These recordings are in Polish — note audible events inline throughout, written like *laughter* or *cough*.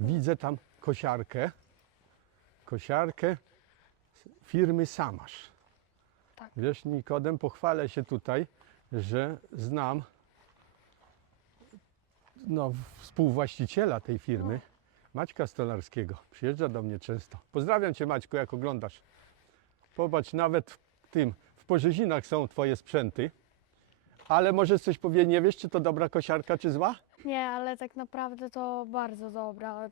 widzę tam kosiarkę. Kosiarkę firmy Samasz. Tak. Wiesz, Nikodem, pochwalę się tutaj, że znam no, współwłaściciela tej firmy, Maćka Stolarskiego. Przyjeżdża do mnie często. Pozdrawiam Cię Maćku, jak oglądasz. Popatrz, nawet w tym, w Porzezinach są Twoje sprzęty. Ale możesz coś powiedzieć, nie wiesz, czy to dobra kosiarka, czy zła? Nie, ale tak naprawdę to bardzo dobra.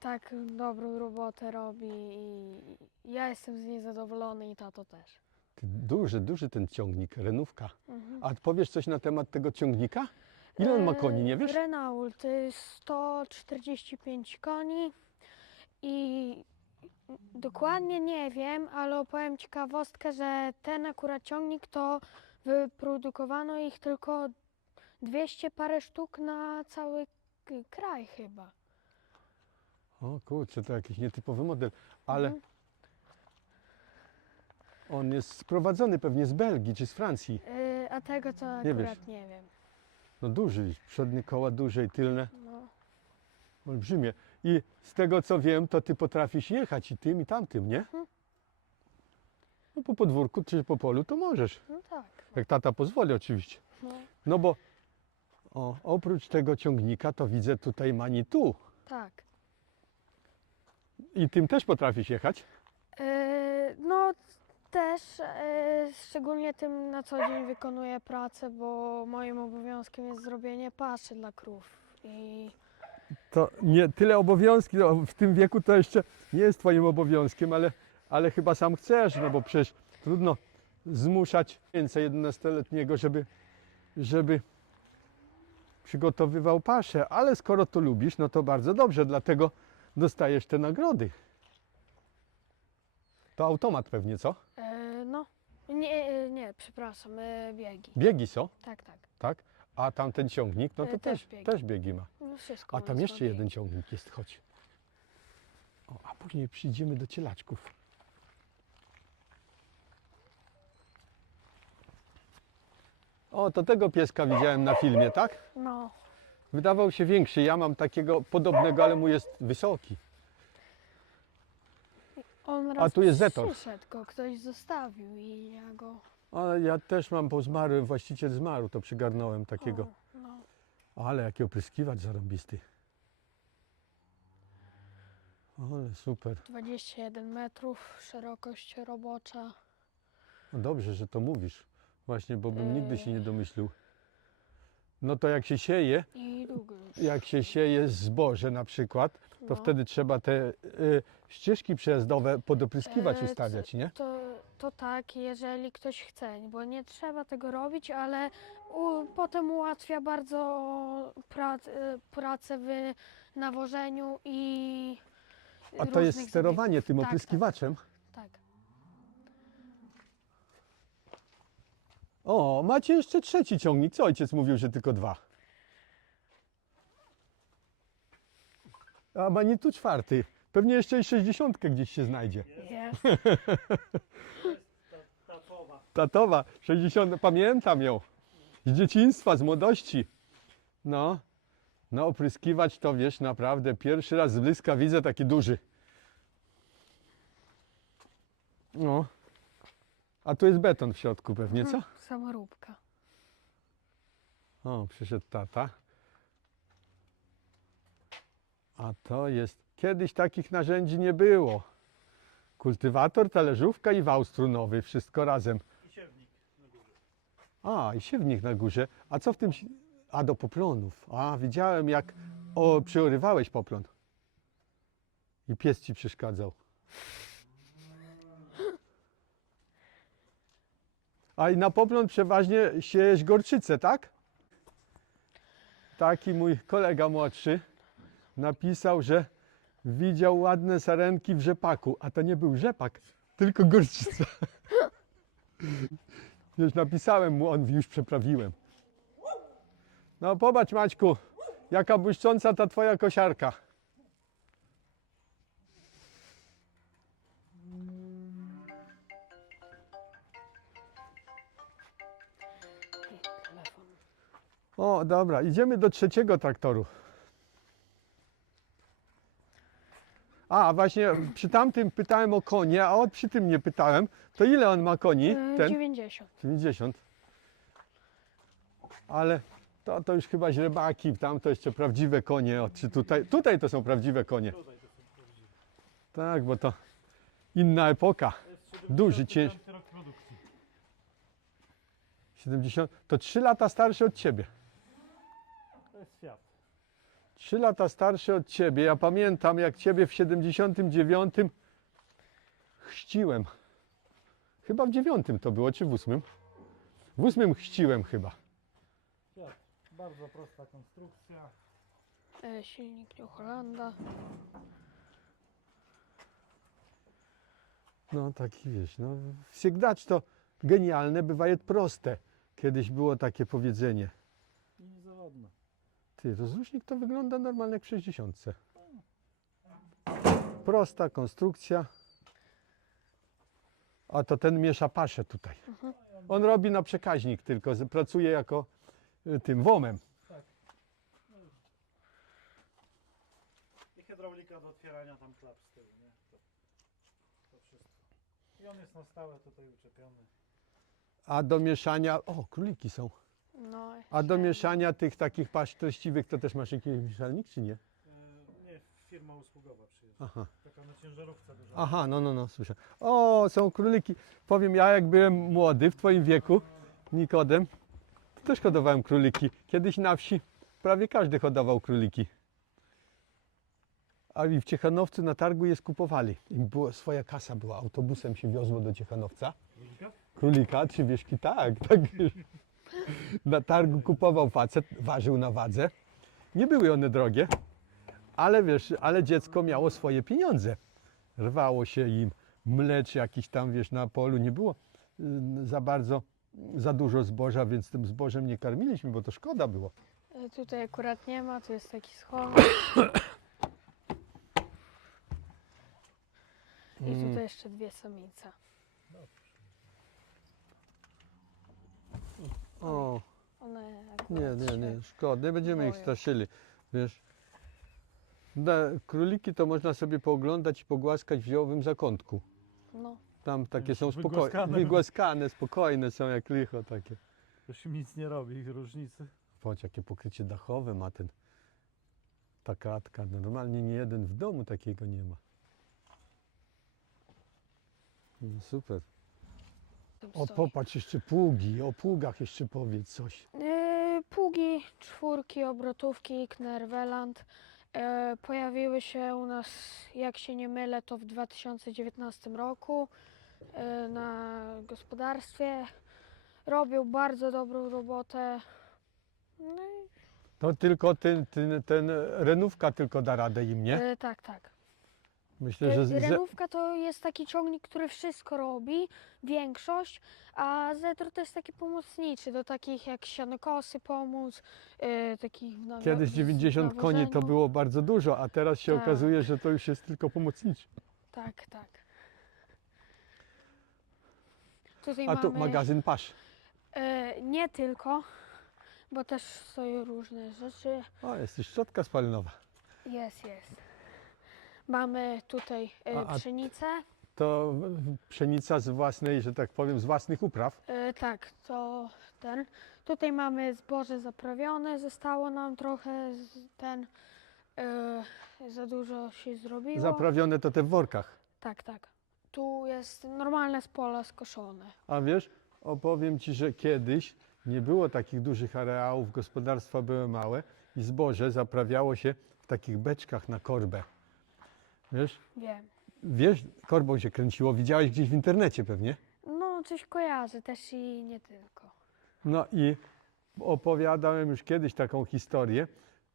Tak dobrą robotę robi i ja jestem z niej zadowolony i tato też. Ty, duży, duży ten ciągnik, renówka. Mhm. A powiesz coś na temat tego ciągnika? Ile on ma koni, nie wiesz? E, Renault to jest 145 koni i dokładnie nie wiem, ale opowiem ciekawostkę, że ten akurat ciągnik to wyprodukowano ich tylko 200 parę sztuk na cały kraj chyba. O kurczę, to jakiś nietypowy model, ale Mhm. on jest sprowadzony pewnie z Belgii czy z Francji. Yy, a tego to Nie akurat wiesz. nie wiem. No duży, przednie koła duże i tylne, No. olbrzymie. I z tego co wiem, to ty potrafisz jechać i tym i tamtym, nie? Mhm. No po podwórku czy po polu to możesz. no tak. Jak tata pozwoli oczywiście. No, No bo o, oprócz tego ciągnika to widzę tutaj Manitu. tak. I tym też potrafisz jechać? Yy, no też yy, szczególnie tym na co dzień wykonuję pracę, bo moim obowiązkiem jest zrobienie paszy dla krów. I To nie tyle obowiązki, no, w tym wieku to jeszcze nie jest twoim obowiązkiem, ale, ale chyba sam chcesz, no bo przecież trudno zmuszać więcej 11-letniego, żeby, żeby przygotowywał paszę, ale skoro to lubisz, no to bardzo dobrze, dlatego dostajesz te nagrody. To automat pewnie, co? yy, no, nie, yy, nie, przepraszam, yy, biegi. Biegi są, Tak, tak. tak? A tamten ciągnik, no to E, też też, biegi. też biegi ma. No wszystko A tam jeszcze jeden ciągnik jest, chodź. O, a później przyjdziemy do cielaczków. O, to tego pieska widziałem na filmie, tak? No, Wydawał się większy. Ja mam takiego podobnego, ale mu jest wysoki. on raz tu jest Zetor. przyszedł, go ktoś zostawił i ja go... Ale ja też mam, bo zmarł, właściciel zmarł, to przygarnąłem takiego. O, no. Ale jaki opryskiwacz zarąbisty. Ale super. 21 metrów, szerokość robocza. No dobrze, że to mówisz. Właśnie, bo bym nigdy się nie domyślił. No to jak się sieje, I jak się sieje zboże na przykład, to No. wtedy trzeba te y, ścieżki przejazdowe podopryskiwać E, ustawiać, nie? To, to tak, jeżeli ktoś chce, bo nie trzeba tego robić, ale u, potem ułatwia bardzo prac, e, pracę w nawożeniu i. A to jest różnych sterowanie tym Tak, opryskiwaczem. Tak, tak. O, macie jeszcze trzeci ciągnik. Co ojciec mówił, że tylko dwa? A ma nie tu czwarty. Pewnie jeszcze i sześćdziesiątkę gdzieś się znajdzie. Jest. *laughs* Tatowa, 60, pamiętam ją. Z dzieciństwa, z młodości. No, no opryskiwać to wiesz, naprawdę pierwszy raz z bliska widzę taki duży. No. A tu jest beton w środku pewnie, co? Samoróbka. O, przyszedł tata. A to jest. Kiedyś takich narzędzi nie było. Kultywator, talerzówka i wał strunowy, wszystko razem. A, i siewnik na górze. A co w tym? si- A, do poplonów. A, widziałem jak o, przyurywałeś poplon. I pies ci przeszkadzał. A i na poplon przeważnie siejesz gorczycę, tak? Taki mój kolega młodszy napisał, że widział ładne sarenki w rzepaku, a to nie był rzepak, tylko gorczyca. *laughs* Już napisałem mu, on już przeprawiłem. No popatrz Maćku, jaka błyszcząca ta twoja kosiarka. O, dobra, idziemy do trzeciego traktoru. A, właśnie przy tamtym pytałem o konie, a od przy tym nie pytałem. To ile on ma koni? E, Ten? 90. 90. Ale to, to już chyba źrebaki, tam to jeszcze prawdziwe konie. O, czy tutaj, tutaj to są prawdziwe konie. Tak, bo to inna epoka. Duży, cięż. 70. To 3 lata starszy od ciebie. To jest Trzy lata starszy od ciebie. Ja pamiętam, jak ciebie w 79 chciłem. Chyba w 9 to było, czy w 8? W 8 chciłem chyba. Bardzo prosta konstrukcja. E, silnik New Holanda. No taki wiesz, no wsiegdacz to genialne, bywa proste. Kiedyś było takie powiedzenie. Ty, rozrusznik to wygląda normalnie jak w 60. Prosta konstrukcja. A to ten miesza paszę tutaj. On robi na przekaźnik tylko, pracuje jako y, tym womem. I hydraulika do otwierania tam klap z tyłu, nie? To, to wszystko. I on jest na stałe tutaj uczepiony. A do mieszania, o króliki są. A do mieszania tych takich pasz treściwych to też masz jakiś mieszalnik czy nie? E, nie, firma usługowa przyjeżdża. Aha. Taka na ciężarówce duża. Aha, no, no, no, słyszę. O, są króliki. Powiem, ja jak byłem młody, w twoim wieku, Nikodem, to też hodowałem króliki. Kiedyś na wsi prawie każdy hodował króliki. A i w Ciechanowcu na targu je skupowali. Im była swoja kasa była, autobusem się wiozło do Ciechanowca. Królika? Królika, trzy wierzki, tak, tak. *laughs* Na targu kupował facet, ważył na wadze. Nie były one drogie, ale wiesz, ale dziecko miało swoje pieniądze. Rwało się im mlecz jakiś tam, wiesz, na polu. Nie było y, za bardzo, za dużo zboża, więc tym zbożem nie karmiliśmy, bo to szkoda było. E, Tutaj akurat nie ma, tu jest taki schowek. *coughs* I Mm. tutaj jeszcze dwie samice. O, One nie, akurat nie, nie, szkoda, nie będziemy ich boją. straszyli, wiesz. Na, króliki to można sobie pooglądać i pogłaskać w ziołowym zakątku. No, Tam takie Już są spokojne, wygłaskane. wygłaskane, spokojne są jak licho takie. To się nic nie robi, różnicy. Patrz, jakie pokrycie dachowe ma ten, ta kratka. Normalnie nie jeden w domu takiego nie ma. No, super. O, stoi. popatrz, jeszcze pługi. O pługach jeszcze powiedz coś. E, Pługi, czwórki, obrotówki, Knerweland e, pojawiły się u nas, jak się nie mylę, to w 2019 roku e, na gospodarstwie. Robią bardzo dobrą robotę. No i, To tylko ten, ten, ten renówka tylko da radę im, nie? e, tak, tak. Myślę, że... E, z- Renówka to jest taki ciągnik, który wszystko robi, większość, a Zetro to jest taki pomocniczy, do takich jak sianokosy pomóc, e, takich w nawo- Kiedyś w 90 koni to było bardzo dużo, a teraz się Tak. okazuje, że to już jest tylko pomocniczy. Tak, tak. Tutaj A tu mamy, magazyn pasz. E, nie tylko, bo też stoją różne rzeczy. O, jest już szczotka spalinowa. Jest, jest. Mamy tutaj e, A- a- pszenicę. To pszenica z własnej, że tak powiem, z własnych upraw. E, tak, to ten. Tutaj mamy zboże zaprawione, zostało nam trochę z, ten. E, za dużo się zrobiło. Zaprawione to te w workach. tak, tak. Tu jest normalne z pola skoszone. A wiesz, opowiem Ci, że kiedyś nie było takich dużych areałów, gospodarstwa były małe i zboże zaprawiało się w takich beczkach na korbę. Wiesz, Wiem. wiesz, korbą się kręciło, widziałeś gdzieś w internecie pewnie. No, coś kojarzę też i nie tylko. No i opowiadałem już kiedyś taką historię,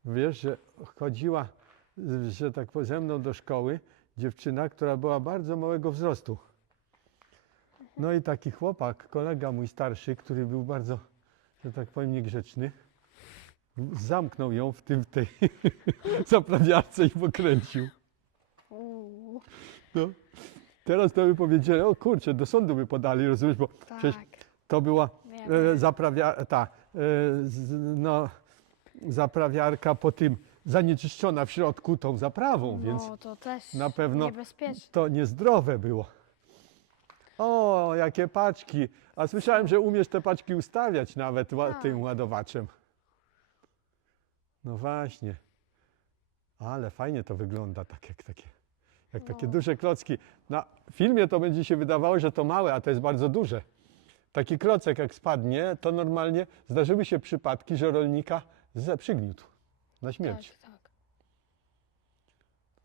wiesz, że chodziła, że tak powiem, ze mną do szkoły dziewczyna, która była bardzo małego wzrostu. No i taki chłopak, kolega mój starszy, który był bardzo, że tak powiem, niegrzeczny, zamknął ją w tym, w tej *laughs* zaprawiarce i pokręcił. No. Teraz to by powiedzieli, o kurczę, do sądu by podali, rozumiesz, bo tak. przecież to była e, zaprawia, ta, e, z, no, zaprawiarka po tym, zanieczyszczona w środku tą zaprawą, więc No to też na pewno niebezpieczne. to niezdrowe było. O, jakie paczki. A słyszałem, że umiesz te paczki ustawiać nawet ła- Tak. tym ładowaczem. No właśnie. Ale fajnie to wygląda, tak jak takie, jak takie No. duże klocki. Na filmie to będzie się wydawało, że to małe, a to jest bardzo duże. Taki klocek jak spadnie, to normalnie zdarzyły się przypadki, że rolnika ze- przygniótł na śmierć. Tak, tak.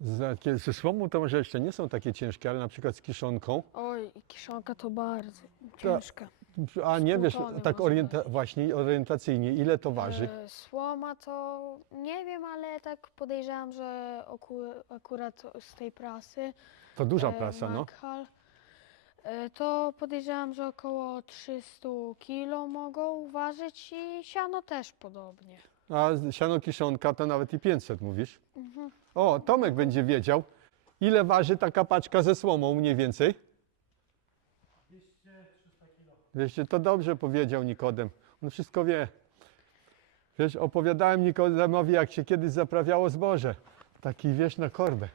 Z, takie- ze słomu to może jeszcze nie są takie ciężkie, ale na przykład z kiszonką, Oj, kiszonka to bardzo ciężka. A nie wiesz, tak może orienta- właśnie orientacyjnie, ile to waży. E, Słoma to nie wiem, ale tak podejrzewam, że oku- akurat z tej prasy. To duża e, prasa, no. Makhal, e, To podejrzewam, że około 300 kilo mogą ważyć i siano też podobnie. A siano kiszonka to nawet i 500 mówisz. Mhm. O, Tomek będzie wiedział, ile waży taka paczka ze słomą mniej więcej. 200-300 kilo. 200, to dobrze powiedział Nikodem. On wszystko wie. Wiesz, opowiadałem Nikodemowi, jak się kiedyś zaprawiało zboże. Taki, wiesz, na korbę.